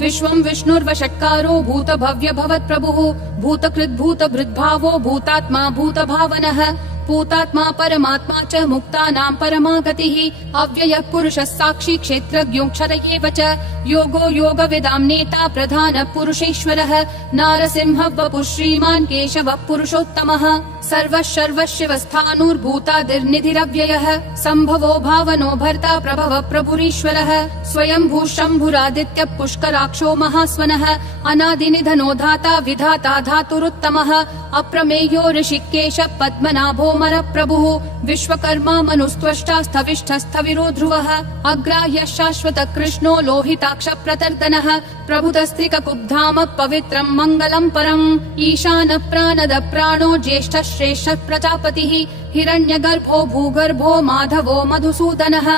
विश्वं विष्णुर्वषट्कारो भूतभव्य भवत्प्रभुः भूतकृद्भूतभृद्भावो भूतात्मा भूतभावनः भूतात्मा परमात्मा च मुक्तानां परमा गतिः अव्ययः पुरुषः साक्षी क्षेत्रज्ञोऽक्षर एव च योगो योगविदां नेता प्रधानः पुरुषेश्वरः नारसिंहः वपुः श्रीमान् केशवः पुरुषोत्तमः सर्वः सर्वशिवस्थाणुर्भूतादिर्निधिरव्ययः सम्भवो भावनो भर्ता प्रभवः प्रभुरीश्वरः स्वयंभू शम्भुरादित्यः पुष्कराक्षो महास्वनः अनादिनिधनो धाता विधाता धातुरुत्तमः अप्रमेयो ऋषिकेशः पद्मनाभो प्रभुः विश्वकर्मा मनुस्त्वष्टा स्थविष्ठस्थविरो ध्रुवः अग्राह्यः शाश्वत कृष्णो लोहिताक्ष प्रतर्दनः प्रभुतस्त्रिककुब्धाम पवित्रं मङ्गलं परम् ईशानः प्राणद प्राणो ज्येष्ठः श्रेष्ठः प्रजापतिः हिरण्यगर्भो भूगर्भो माधवो मधुसूदनः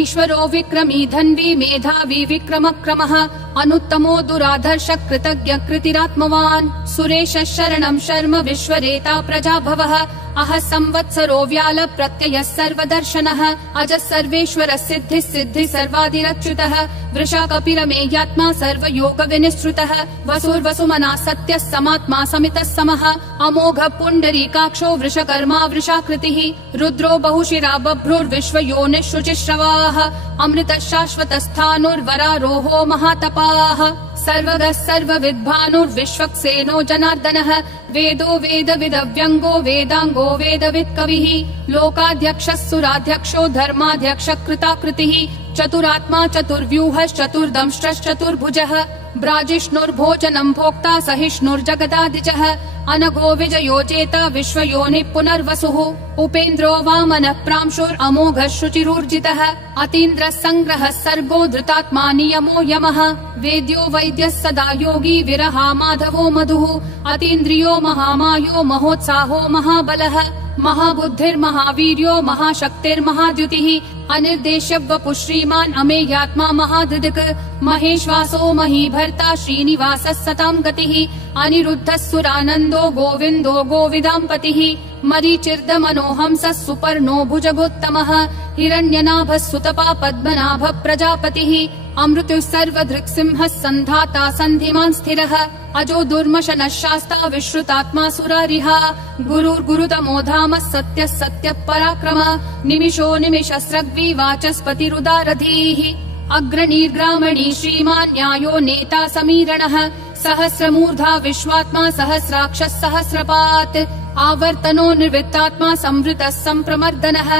ईश्वरो विक्रमी धन्वी मेधावी विक्रमक्रमः अनुत्तमो दुराधर्ष कृतज्ञ कृतिरात्मवान् सुरेशः शरणं शर्म विश्वरेता प्रजाभवः अह संवत्सरो व्याल प्रत्ययः सर्वदर्शनः अजः सर्वेश्वरः सिद्धिः सिद्धिः सर्वादिरच्युतः वृषा कपिलमेयात्मा सर्वयोग विनिश्रुतः वसुर्वसुमना सत्यः समात्मा समितः समः अमोघ पुण्डरीकाक्षो वृषकर्मा वृषाकृतिः रुद्रो बहुशिरा बभ्रुर्विश्वयोनिः शुचिश्रवाः अमृतः शाश्वतस्थाणुर्वरारोहो महातपाः सर्वगः सर्वविद्भानुर्विश्वक्सेनो जनार्दनः वेदो वेदविदव्यङ्गो वेदाङ्गो वेदवित्कविः लोकाध्यक्षः सुराध्यक्षो धर्माध्यक्षः कृताकृतिः चतुरात्मा चतुर्व्यूहश्चतुर्दंष्ट्रश्चतुर्भुजः ब्राजिष्णुर्भोजनं भोक्ता सहिष्णुर्जगदादिजः अनघो विजयोजेता विश्वयोनिः पुनर्वसुः उपेन्द्रो वामनः प्रांशुरमोघः शुचिरूर्जितः अतीन्द्रः सङ्ग्रहः सर्गो धृतात्मा नियमो यमः वेद्यो वैद्यः सदा योगी विरहा माधवो मधुः अतीन्द्रियो महामायो महोत्साहो महाबलः महाबुद्धिर्महावीर्यो महाशक्तिर्महाद्युतिः अनिर्देश्य वपुः श्रीमान् अमेयात्मा महाधृदिक् महेश्वासो महीभर्ता श्रीनिवासः सतां गतिः अनिरुद्धः सुरानन्दो गोविन्दो गोविदाम्पतिः मरीचिर्दमनोहंसः सुपर्णो भुजगोत्तमः हिरण्यनाभः सुतपा पद्मनाभः प्रजापतिः अमृतुः सर्वधृक्सिंहः सन्धाता सन्धिमान् स्थिरः अजो दुर्मशनः शास्ता विश्रुतात्मा सुरारिहा गुरुर्गुरुतमो धामः सत्यः सत्यः पराक्रमः निमिषो निमिषस्रग्वी वाचस्पतिरुदारधीः अग्रणीर्ग्रामणी श्रीमान् न्यायो नेता समीरणः सहस्रमूर्धा विश्वात्मा सहस्राक्षः सहस्रपात् आवर्तनो निर्वृत्तात्मा संवृतः सम्प्रमर्दनः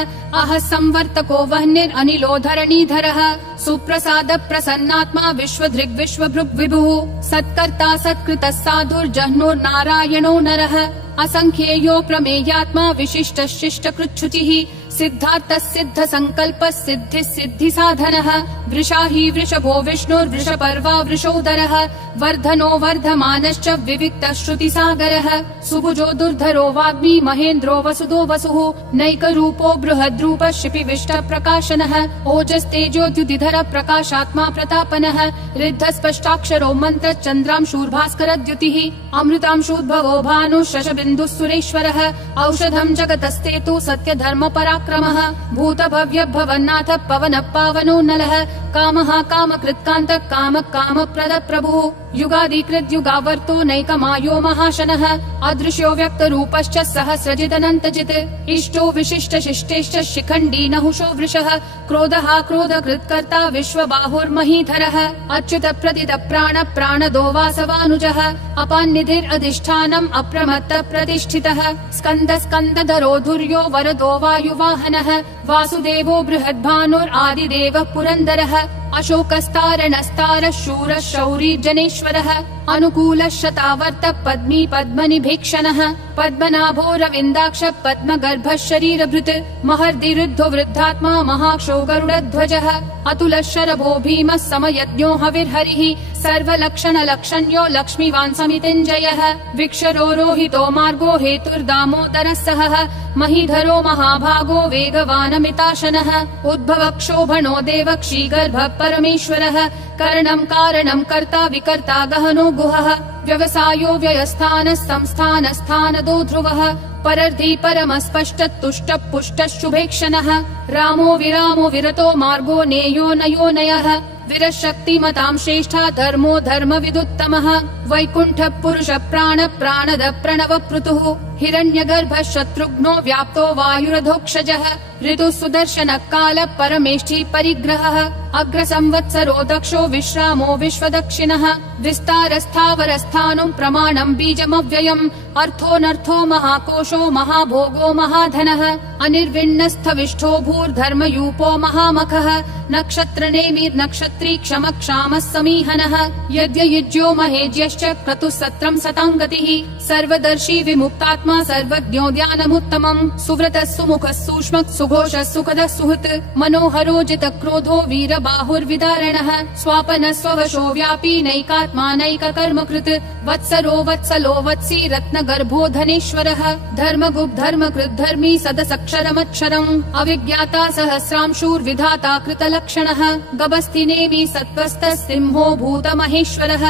अह संवर्तको वह्निरनिलो धरणीधरः सुप्रसाद प्रसन्नात्मा विश्वधृग् विश्वभृग् विभुः सत्कर्ता सत्कृतः साधुर्जह्नुर्नारायणो नरः असंख्येयो प्रमेयात्मा विशिष्ट शिष्ट कृच्छुचिः सिद्धार्थः सिद्ध संकल्पः सिद्धिः सिद्धि साधनः वृषा हि वृषभो विष्णुर्वृषपर्वा वृषोदरः वर्धनो वर्धमानश्च विविक्तः श्रुतिसागरः सुभुजो दुर्धरो वाग्मी महेन्द्रो वसुदो वसुः नैकरूपो बृहद्रूपः शिपिविष्ट प्रकाशनः ओजस्तेजोद्युतिधर प्रकाशात्मा प्रतापनः रिद्धः स्पष्टाक्षरो मन्त्र चन्द्रांशूर्भास्करद्युतिः अमृतांशूद्भवो भानुः शशबिन्दुः सुरेश्वरः औषधं जगतस्तेतु सत्यधर्म पराक्रमः भूतभव्य भवन्नाथ पवनः पावनो नलः कामः कामकृत्कान्तः कामः कामप्रद प्रभुः युगादिकृत् युगावर्तो नैकमायो महाशनः अदृश्यो व्यक्तरूपश्च सहस्रजिदनन्तजित् इष्टो विशिष्ट शिष्टेश्च शिखण्डी नहुषो वृषः क्रोधः क्रोधकृत्कर्ता विश्वबाहुर्महीधरः अच्युत प्रदित प्राण प्राणदो वासवानुजः अपान्निधिरधिष्ठानम् अप्रमत्त प्रतिष्ठितः स्कन्द स्कन्दधरो धुर्यो वरदो वायुवाहनः वासुदेवो बृहद्भानुरादिदेवः पुरन्दरः अशोकस्तारणस्तारः शूरः शौरी जनेश्वरः अनुकूलः शतावर्त पद्मी पद्मनिभीक्षणः पद्मनाभो रविन्दाक्ष पद्मगर्भः शरीरभृत् महर्दिरुद्धो वृद्धात्मा महाक्षो गरुडध्वजः अतुलः शरभो भीमः समयज्ञो हविर्हरिः सर्वलक्षणलक्षण्यो लक्ष्मीवान् समितिञ्जयः विक्षरो रोहितो मार्गो हेतुर्दामोदरः सहः महीधरो महाभागो वेगवानमिताशनः उद्भवक्षोभणो देवक्षीगर्भः परमेश्वरः करणं कारणं कर्ता विकर्ता गहनो गुहः व्यवसायो व्ययस्थानः संस्थानस्थानदो ध्रुवः परर्धि परमस्पष्ट तुष्ट पुष्ट शुभेक्षणः रामो विरामो विरतो मार्गो नेयो नयो नयः विरशक्तिमतां श्रेष्ठा धर्मो धर्म विदुत्तमः वैकुण्ठ पुरुष प्राण प्राणद प्रणव पृतुः हिरण्यगर्भ शत्रुघ्नो व्याप्तो वायुरधोक्षजः ऋतु सुदर्शन काल परमेष्ठी परिग्रहः अग्र संवत्सरो दक्षो विश्रामो विश्वदक्षिणः विस्तारस्थावरस्थानं प्रमाणं बीजमव्ययम् अर्थोऽनर्थो महाकोशो महाभोगो महाधनः अनिर्विण्णस्थविष्ठो भूर्धर्मयूपो महामखः नक्षत्रनेमिर्नक्षत्री क्षमक्षामः समीहनः यज्ञयुज्यो महेज्यश्च क्रतुः सत्रं सतां गतिः सर्वदर्शी विमुक्तात्मा सर्वज्ञो ध्यानमुत्तमम् सुव्रतः सुमुखः सूक्ष्मः सुघोषः सुखदः सुहृत् मनोहरो जितक्रोधो वीरबाहुर्विदारणः स्वापनः स्ववशो व्यापी नैकात्मा नैककर्मकृत् वत्सरो वत्सलो वत्सी रत्नगर्भो धनेश्वरः धर्मगुप् धर्मकृत् धर्मी सदसक्षरमक्षरम् अविज्ञाता सहस्रांशूर्विधाता कृतलक्षणः गभस्तिनेमि सत्त्वस्थः सिंहो भूतमहेश्वरः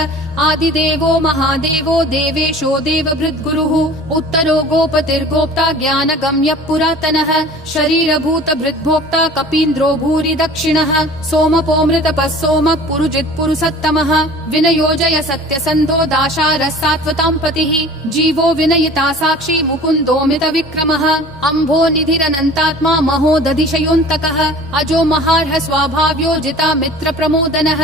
आदिदेवो महादेवो देवेशो देवभृद्गुरुः उत्तरो गोपतिर्गोप्ता ज्ञानगम्यः पुरातनः शरीरभूत भृद्भोक्ता कपीन्द्रो भूरि दक्षिणः सोमपोमृतपः सोमः पुरुजित् पुरुषोत्तमः विनयोजय सत्यसन्धो दाशारः सात्वतां पतिः जीवो विनयिता साक्षी मुकुन्दोमित विक्रमः अम्भो निधिरनन्तात्मा महोदधिशयोऽन्तकः अजो महार्ह स्वाभाव्यो जिता मित्र प्रमोदनः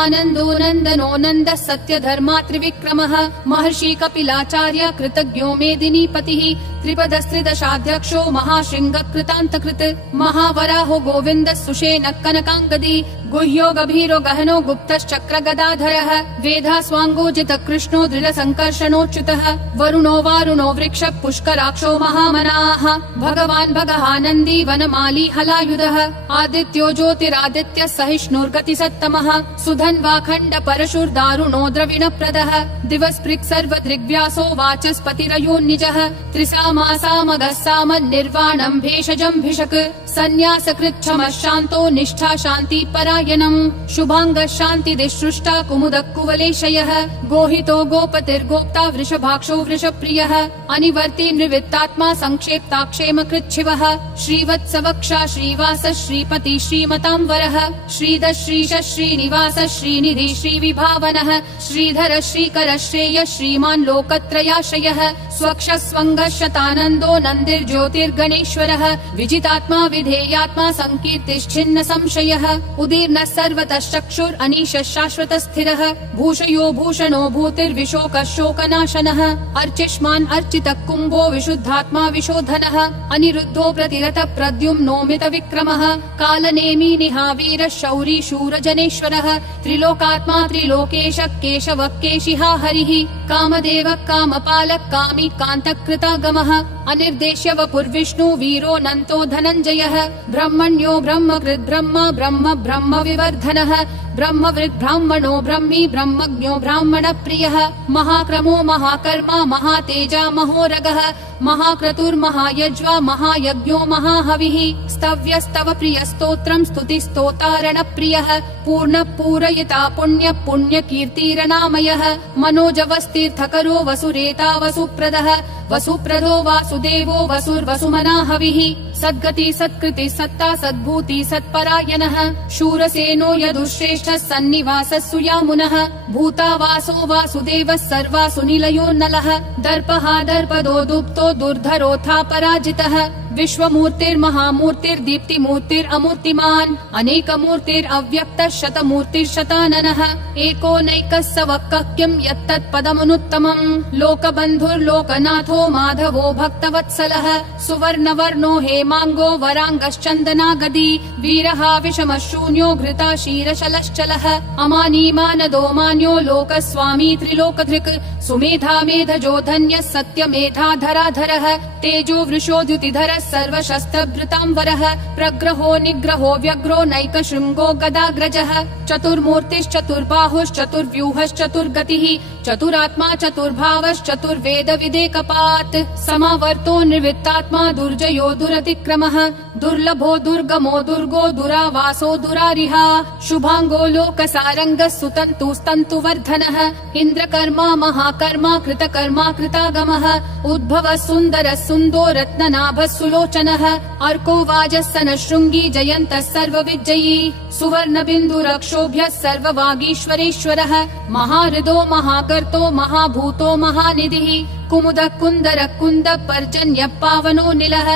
आनन्दो नन्दनो नन्दः सत्यधर्मा त्रिविक्रमः महर्षि कपिलाचार्य कृतज्ञो मेदिनीपतिः त्रिपदस्त्रिदशाध्यक्षो महाशृङ्ग कृतान्तकृत् महावराहो गोविन्दः सुषेणः कनकाङ्गदी गुह्यो गभीरो गहनो गुप्तश्चक्र गदाधरः वेधा स्वाङ्गोजित कृष्णो दृढसङ्कर्षणोच्युतः वरुणो वारुणो वृक्ष पुष्कराक्षो महामनाः भगवान् भगहानन्दी वनमाली हलायुधः आदित्यो ज्योतिरादित्य सहिष्णुर्गतिसत्तमः सुधन्वाखण्ड परशुर्दारुणो द्रविणप्रदः दिवस्पृक् सर्वदृग्व्यासो वाचस्पतिरयोन्निजः त्रिसामासामगः सामन्निर्वाणम् भेषजम् भिषक् सन्न्यासकृच्छमः शान्तो निष्ठा शान्ति परायणम् शुभाङ्गः शान्तिदिसृष्टा कुमुदः कुवलेशयः गोहितो गोपतिर्गोप्ता वृषभाक्षो वृषप्रियः अनिवर्ति निवृत्तात्मा संक्षेप्ता क्षेमकृच्छिवः श्रीवत्सवक्षा श्रीवास श्रीपति श्रीमतां वरः श्रीधः श्रीश श्रीनिवास श्रीनिधि श्रीविभावनः श्रीधर श्रीकर श्रेयः श्रीमान् लोकत्रयाश्रयः स्वक्ष स्वङ्गः शतानन्दो नन्दिर्ज्योतिर्गणेश्वरः विजितात्मा विधेयात्मा संकीर्तिश्छिन्न संशयः उदीर्णः सर्वतः चक्षुर् अनीशः शाश्वतः स्थिरः भूषयो भूषणो भूतिर्विशोकः शोकनाशनः अर्चिष्मान् अर्चितः कुम्भो विशुद्धात्मा विशोधनः अनिरुद्धो प्रतिरतः प्रद्युम्नोमित विक्रमः कालनेमी निहावीरः शौरी शूरजनेश्वरः त्रिलोकात्मा त्रिलोकेशः केशवः केशिहा हरिः कामदेवः कामपालः कामी कान्तकृतागमः अनिर्देश्य वपुर्विष्णु वीरो नन्तो धनञ्जयः ब्रह्मण्यो ब्रह्मकृत् ब्रह्म ब्रह्म ब्रह्म विवर्धनः ब्रह्मवृद् ब्राह्मणो ब्रह्मी ब्रह्मज्ञो ब्राह्मण प्रियः महाक्रमो महाकर्मा महातेजा महोरगः महाक्रतुर्महायज्वा महायज्ञो महाहविः स्तव्यस्तव प्रियस्तोत्रम् स्तुतिस्तोतारण प्रियः पूर्ण पूरयिता पुण्य पुण्य कीर्तिरनामयः मनोजवस्तीर्थकरो वसुरेता वसुप्रदः वसुप्रदो वासुदेवो वसुर्वसुमना हविः सद्गति सत्कृति सत्ता सद्भूति सत्परायणः शूरसेनो यदुश्रेष्ठः सन्निवासः सुयामुनः भूतावासो वासुदेवः सर्वासु निलयो नलः दर्पः दर्पदो दुप्तो दुर्धरोऽथा पराजितः विश्वमूर्तिर्महामूर्तिर्दीप्तिमूर्तिरमूर्तिमान् अनेकमूर्तिरव्यक्तः शतमूर्तिर्शताननः एको नैकः सवक्कः किं यत्तत्पदमनुत्तमम् लोकबन्धुर्लोकनाथो माधवो भक्तवत्सलः सुवर्णवर्णो हेमाङ्गो वराङ्गश्चन्दनागदी वीरः विषमः शून्यो घृता क्षीरशलश्चलः अमानीमानदो मान्यो लोकस्वामी त्रिलोकधृक् सुमेधा मेधजो धन्यः सत्यमेधाधराधरः तेजो वृषोद्युतिधरः सर्वशस्त्रभृताम्बरः प्रग्रहो निग्रहो व्यग्रो नैकशृङ्गो गदाग्रजः चतुर्मूर्तिश्चतुर्बाहुश्चतुर्व्यूहश्चतुर्गतिः चतुरात्मा चतुर्भावश्चतुर्वेद विदेकपात् समावर्तो निवृत्तात्मा दुर्जयो दुरतिक्रमः दुर्लभो दुर्गमो दुर्गो दुरावासो दुरारिहा शुभांगो लोकसारंगः सुतन्तुस्तन्तुवर्धनः इन्द्रकर्मा महाकर्मा कृतकर्मा कृतागमः उद्भवः सुन्दरः सुन्दो रत्ननाभः सुलोचनः अर्को वाजस्सनः शृङ्गी जयन्तः सर्वविजयी सुवर्णबिन्दुरक्षोभ्यः सर्ववागीश्वरेश्वरः महाहृदो महाकर्तो महाभूतो महानिधिः कुमुदः कुन्दरः कुन्दः पर्जन्यः पावनो निलः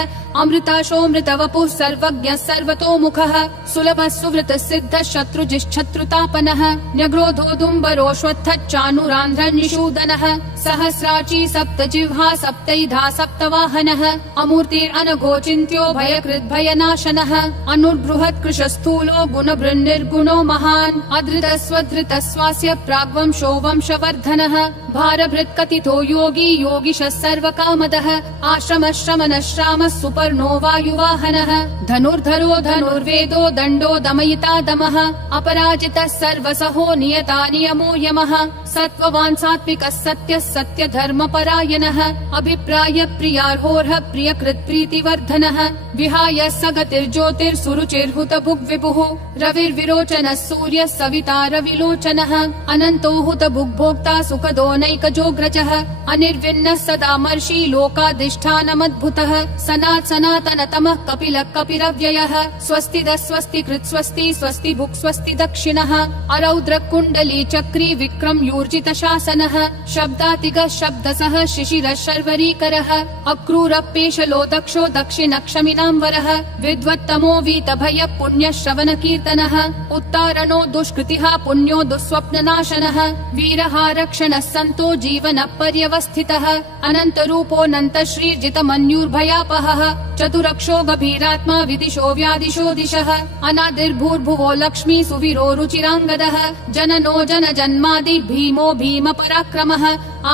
अमृताशोऽमृतवपुः सर्वज्ञः सर्वतोमुखः सुलभः सुवृतः सिद्धः शत्रुजिश्शत्रुतापनः न्यग्रोधोदुम्बरोऽश्वत्थः चाणूरान्ध्रः निषूदनः सहस्राची सप्तजिह्वा सप्तैधा सप्तवाहनः अमूर्तिरनघोचिन्त्यो भयकृद्भयनाशनः अनुर्बृहत् कृशस्थूलो गुणभृन्निर्गुणो महान् अधृतस्वधृतः स्वास्य प्राग्वंशो वंशवर्धनः भारभृत्कथितो योगी योगिशः सर्वकामदः आश्रमः श्रमणः श्रामः सुपर्णो वायुवाहनः धनुर्धरो धनुर्वेदो दण्डो दमयिता दमः अपराजितः सर्वसहो नियता नियमो यमः सत्त्ववान् सात्विकः सत्यः सत्यधर्मपरायणः अभिप्राय प्रियार्होर्ह प्रियकृत् प्रीतिवर्धनः विहाय सगतिर्ज्योतिर्सुरुचिर्हुतभुग्विभुः रविर्विरोचनः सूर्यः सविता रविलोचनः अनन्तो हुतभुग्भोक्ता सुखदो नैकजोग्रजः अनिर्विन्नः सदामर्षि लोकाधिष्ठानमद्भुतः सनातनतमः कपिलः कपिरव्ययः स्वस्तिदः स्वस्तिकृत् स्वस्ति स्वस्ति भुक् स्वस्ति दक्षिणः अरौद्र कुण्डली चक्री विक्रम यूर्जित शासनः शब्दातिगः शब्दसः शिशिरः शर्वरीकरः अक्रूरपेशलो दक्षो दक्षिणक्षमिनाम्बरः विद्वत्तमो वीतभय पुण्यः श्रवण कीर्तनः उत्तारणो दुष्कृतिः पुण्यो दुःस्वप्ननाशनः वीरः रक्षणः सन्तो जीवनः पर्यवस्थितः अनन्तरूपोऽनन्त श्रीर्जितमन्युर्भयापहः चतुरक्षो गभीरात्मा विदिशो व्यादिशो दिशः अनादिर्भूर्भुवो लक्ष्मी सुवीरो रुचिराङ्गदः जननो जनजन्मादि भीमो भीम पराक्रमः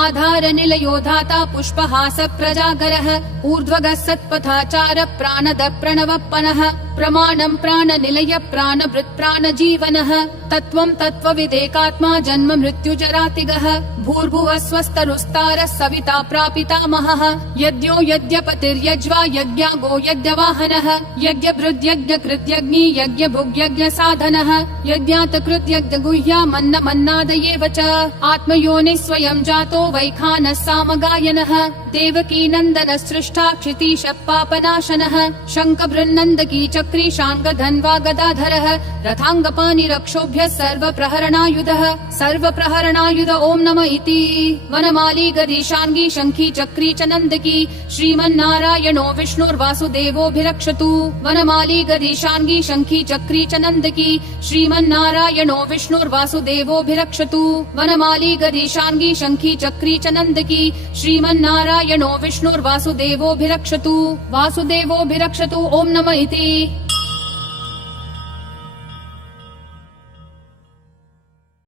आधार निलयो धाता पुष्पहास प्रजागरः ऊर्ध्वगः सत्पथाचार प्राणद प्रणवप्पनः प्रमाणं प्राणनिलय प्राणभृत् प्राणजीवनः तत्त्वं तत्त्वविदेकात्मा जन्म मृत्युजरातिगः भूर्भुवः स्वस्तरुस्तारः सविता प्रापितामहः यज्ञो यज्ञपतिर्यज्वा यज्ञागो यज्ञवाहनः यज्ञभृद्यज्ञकृत्यग्नि यज्ञभुग्यज्ञसाधनः यज्ञातकृत्यज्ञगुह्यामन्नमन्नादयेव च आत्मयोनिः स्वयं जातो वैखानः सामगायनः देवकी नन्दनः सृष्टा क्षितीशः पापनाशनः शङ्खबृन्नन्दकी चक्री शाङ्गधन्वा गदाधरः रथाङ्गपाणिरक्षोभ्यः सर्वप्रहरणायुधः सर्वप्रहरणायुध ॐ नमः इति वनमाली गदीशाङ्गी शङ्खी चक्री च नन्दकी श्रीमन्नारायणो विष्णुर्वासुदेवोऽभिरक्षतु वनमाली गदीशाङ्गी शङ्खी चक्री च नन्दकी श्रीमन्नारायणो विष्णुर्वासुदेवोऽभिरक्षतु वनमाली गदीशाङ्गी शङ्खी चक्री च नन्दकी श्रीमन्नारायणो विष्णुर्वासुदेवोऽभिरक्षतु वासुदेवोऽभिरक्षतु ॐ नमः इति।